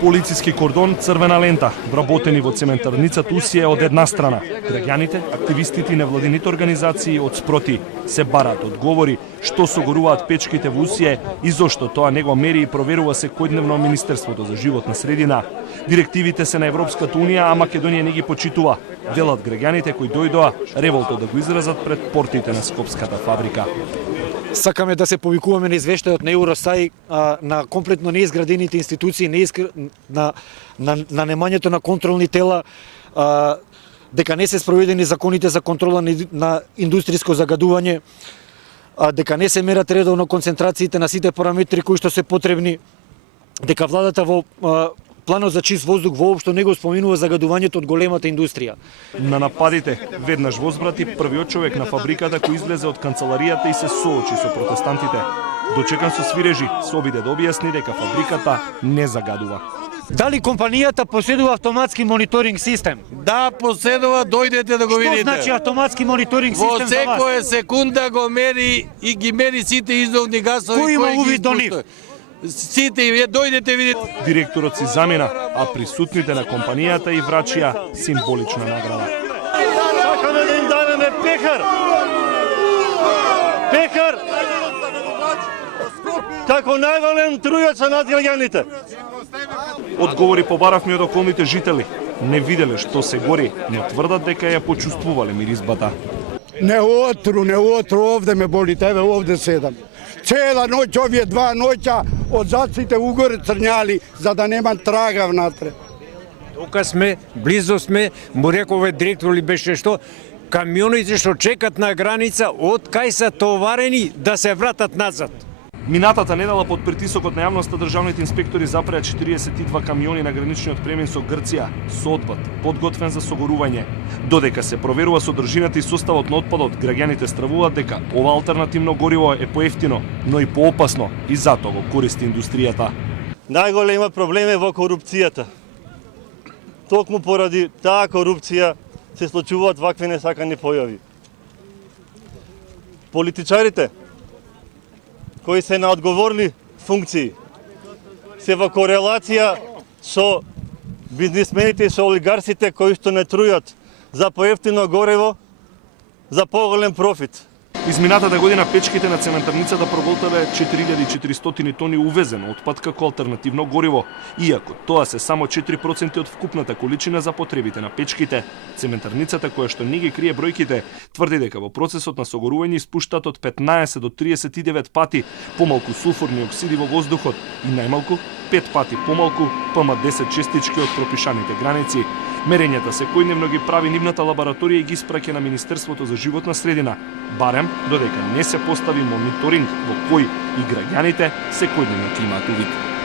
Полициски кордон, црвена лента, вработени во цементарницата Усија од една страна. Граѓаните, активистите и невладините организации од спроти се бараат одговори што согоруваат печките во Усија и зошто тоа не го мери и проверува секојдневно Министерството за животна средина. Директивите се на Европската унија, а Македонија не ги почитува. Велат граѓаните кои дојдоа револто да го изразат пред портите на скопската фабрика. Сакаме да се повикуваме на извештајот на Евросај на комплетно неизградените институции, на немањето на контролни тела, дека не се спроведени законите за контрола на индустријско загадување, дека не се мерат редовно концентрациите на сите параметри кои што се потребни, дека владата во планот за чист воздух воопшто не го споменува загадувањето од големата индустрија. На нападите веднаш возбрати првиот човек на фабриката кој излезе од канцеларијата и се соочи со протестантите. Дочекан со свирежи, се обиде да објасни дека фабриката не загадува. Дали компанијата поседува автоматски мониторинг систем? Да, поседува, дојдете да го видите. Што значи автоматски мониторинг систем за вас? Во секоја секунда го мери и ги мери сите издувни гасови кои има увид до нив? Сите, дојдете видите. Директорот си замена, а присутните на компанијата и врачија символична награда. Сакаме да им дадеме пекар. Пекар. Како највален трујаца над граѓаните. Одговори побаравме од околните жители. Не виделе што се гори, но тврдат дека ја почувствувале миризбата. Не отру, овде ме боли, тебе овде седам. Цела ноќ, овие 2 ноќа, од заците угоре црњали, за да нема трага внатре. Тука сме, близо сме, му рекол овој директор ли беше што, камионите што чекат на граница, од кај се товарени да се вратат назад. Минатата недела под притисокот на јавноста државните инспектори запреа 42 камиони на граничниот премин со Грција, со отпад, подготвен за согорување. Додека се проверува содржината и составот на отпадот, граѓаните стравуваат дека ова алтернативно гориво е поевтино, но и поопасно и затоа го користи индустријата. Најголема проблем е во корупцијата. Токму поради таа корупција се случуваат вакви несакани појави. Политичарите кои се на одговорни функции се во корелација со бизнисмените и со олигарсите кои што не трујат за поевтино гориво, за поголем профит. Изминатата година печките на цементарницата проголтале 4400 тони увезен отпад како алтернативно гориво, иако тоа се само 4% од вкупната количина за потребите на печките. Цементарницата, која што не ги крие бројките, тврди дека во процесот на согорување испуштаат од 15 до 39 пати помалку сулфурни оксиди во воздухот и најмалку 5 пати помалку ПМ10 честички од пропишаните граници. Мерењата секојдневно ги прави нивната лабораторија и ги испраќа на Министерството за животна средина, барем додека не се постави мониторинг во кој и граѓаните секојдневно ќе имаат увид.